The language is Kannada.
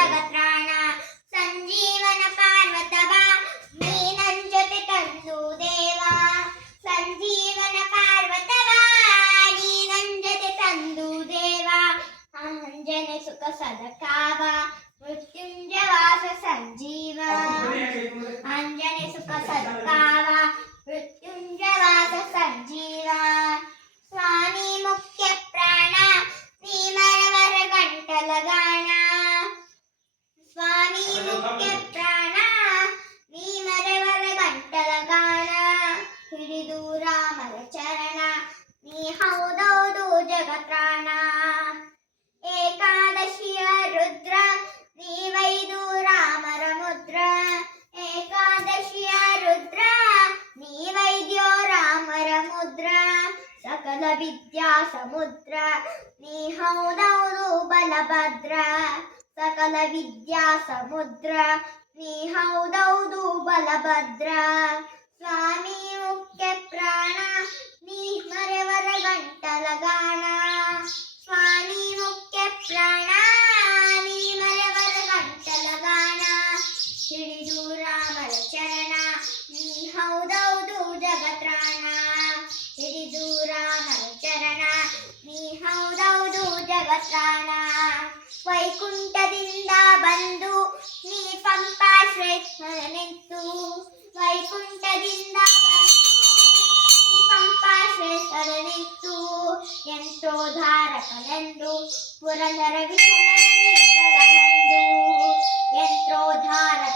ಜಗತ್ರಾಣ ಸಂಜೀವನ ಪಾರ್ವತವ ನೀ ನನ್ ತಂದು ದೇವ. ಸಂಜೀವನ ಪಾರ್ವತವ ನೀ ಸುಖ ಸದಕಾವ ವಿದ್ಯಾ ಸಮುದ್ರ, ನೀ ಹೌದೌದು ಬಲಭದ್ರ. ಸಕಲ ವಿದ್ಯಾ ಸಮುದ್ರ, ನೀ ಹೌದೌದು ಬಲಭದ್ರ. ಸ್ವಾಮಿ ಮುಖ್ಯ ಪ್ರಾಣ, ನೀ ಮರೆವರ ಗಂಟಲ ಗಾಣ. ಸ್ವಾಮಿ ಮುಖ್ಯ ಪ್ರಾಣ, ನೀ ಮರೆವರ ಗಂಟಲ ಗಾಣ. ಹಿಡಿದು ರಾಮರ ಚರಣ, ನೀ ಹೌದೌದು ರಾಮರ ಚರಣ ನೀ ಹೌದೌದು ಜಗತ್ರಾಣ ವೈಕುಂಠದಿಂದ ಬಂದು ನೀ ಪಂಪಾಶ್ರೇಷ್ಠನೆಂತು ವೈಕುಂಠದಿಂದ ಬಂದು ನೀ ಪಂಪಾಶ್ರೇಷ್ಠನೆಂತು ಯಂತ್ರೋದ್ಧಾರಕನೆಂದು ಪುರಂದರ ವಿಠಲನೆಂದು ಯಂತ್ರೋದ್ಧಾರಕನೆಂದು ಪುರಂದರ